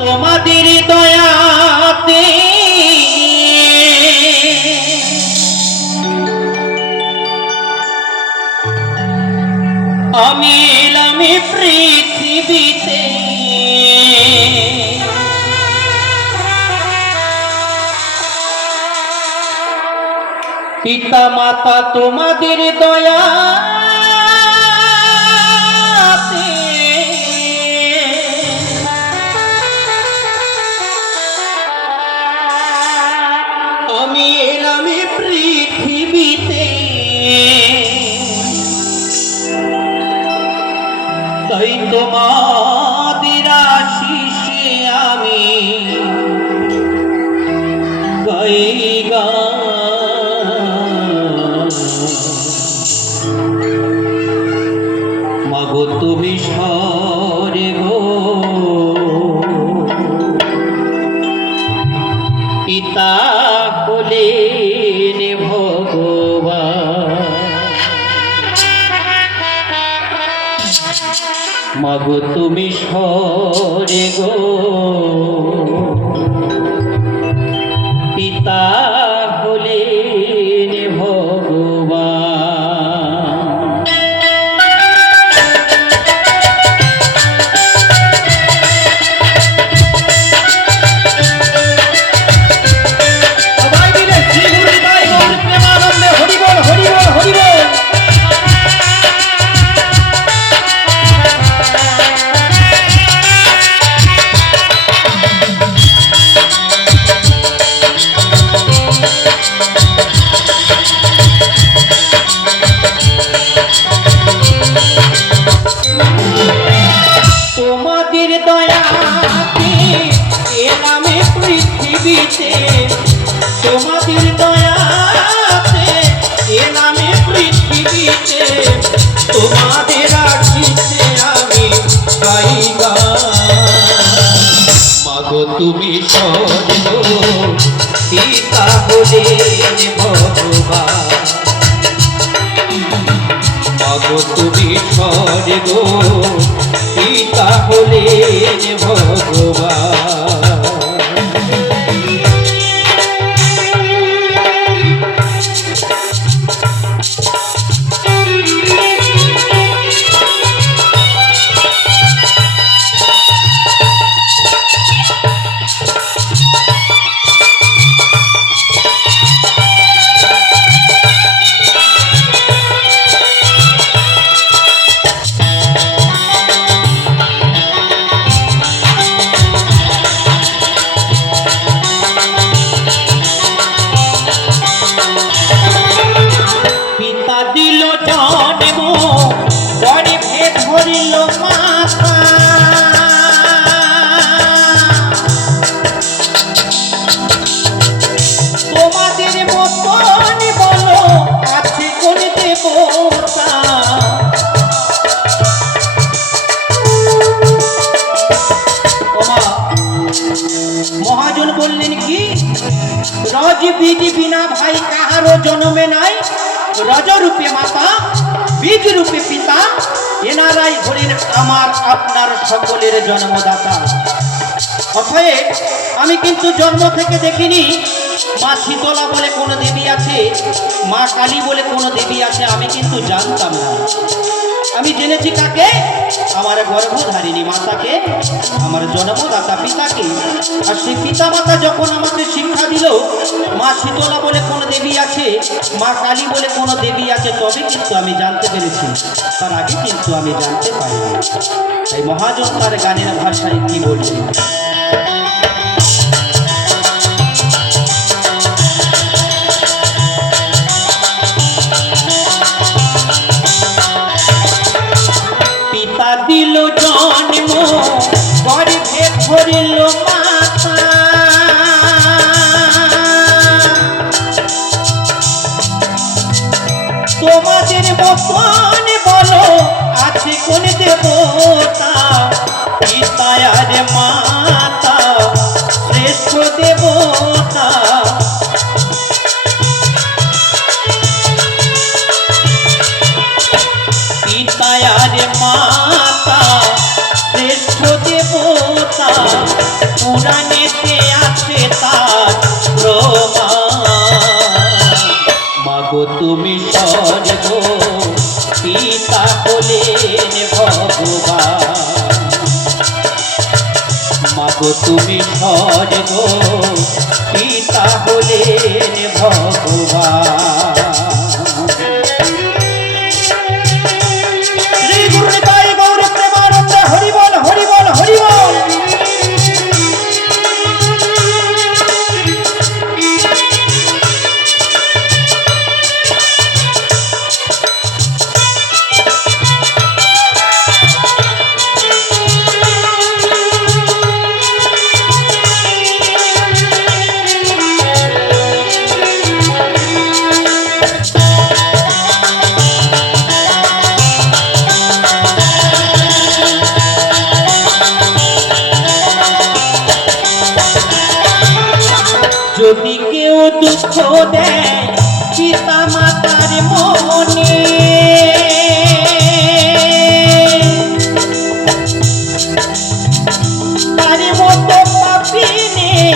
তোমাদের দয়াতে আমি এলাম পৃথিবীতে। পিতা মাতা তোমাদের দয়া আমি এলাম পৃথিবীতে। তাই তোমাদের আশিসে আমি গাই গান। মাগো তুমি স্বর্গ পিতা হলেন ভগবান। মাগো তুমি স্বর্গ পিতা হলেন ভগবান। তোমাদের দয়াতে এলাম পৃথিবীতে। তোমাদের দয়াতে এলাম পৃথিবীতে। তোমাদের আশিসে আমি গাই গান। মাগো তুমি স্বর্গ পিতা হলেন ভগবান। মাগো তুমি স্বর্গ পিতা হলেন ভগবান। তোমাদের মতন বলো আছে কোন দেবতা? মহাজন বললেন কি, রজ বীজ বিনা ভাই কাহারও জন্মে নাই। রজরূপে মাতা বীজ রূপে পিতা, এনারাই হলেন আমার আপনার সকলের জন্মদাতা। অতএব আমি কিন্তু জন্ম থেকে দেখিনি মা শীতলা বলে কোনো দেবী আছে, মা কালী বলে কোনো দেবী আছে, আমি কিন্তু জানতাম না। আমি জেনেছি কাকে? আমার গর্ভধারিণী মাতাকে, আমার জন্মদাতা পিতাকে। আর সেই পিতা মাতা যখন আমাকে শিক্ষা দিল মা শীতলা বলে কোনো দেবী আছে, মা কালী বলে কোনো দেবী আছে, তবে কিন্তু আমি জানতে পেরেছি। তার আগে কিন্তু আমি জানতে পারিনি। তাই মহাজন তার গানের ভাষায় কি বলছেন? পিতা দিল জন্ম গর্ভে ধরিল মাতা। তোমাদের মতন বলো আছে কোন দেবতা? পিতা আর মাতা শ্রেষ্ঠ দেবতা। পিতা আর মাতা শ্রেষ্ঠ দেবতা। পুরাণেতে আছে তার প্রমাণ। মাগো তুমি স্বর্গ পিতা হলেন ভগবান, মাগো তুমি স্বর্গ পিতা হলেন ভগবান। শ্রী গুরু নিতাই গৌর প্রেমানন্দে হরি বল হরি বল হরি বল। যদি কেউ দুঃখ দেয় পিতা মাতার মনে, তার মতো পাপী নেই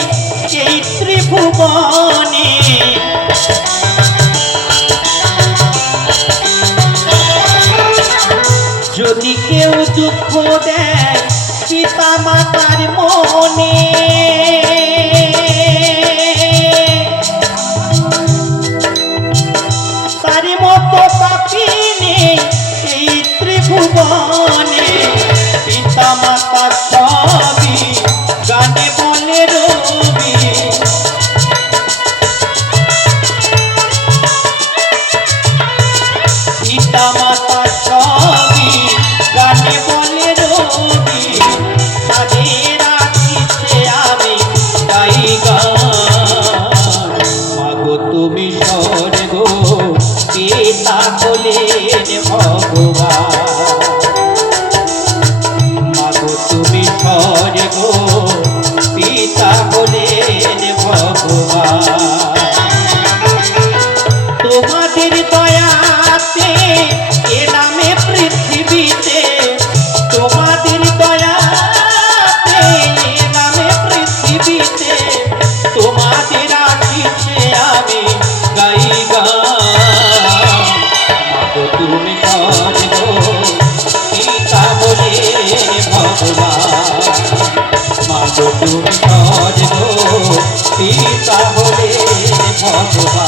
এই ত্রিভুবনে। যদি কেউ দুঃখ দেয় পিতা মাতার মনে, তার মতো পাপী নেই এই ত্রিভুবনে। পিতা মাতার সবই গানে বলে রবি, পিতা মাতার সবই গানে বলে রবি। তাদের আখিতে আমি গাই গান, মাগো তুমি স্বর্গ পিতা হলেন ভগবান, মাগো তুমি স্বর্গ পিতা হলেন ভগবান। তোমাদের দয়াতে এলামে পৃথিবীতে, তোমাদের দয়াতে এলামে পৃথিবীতে। তোমাদের আশিসে আমি গাই গান, মাগো তুমি স্বর্গ পিতা হলেন ভগবান, মাগো তুমি স্বর্গ পিতা হলেন ভগবান।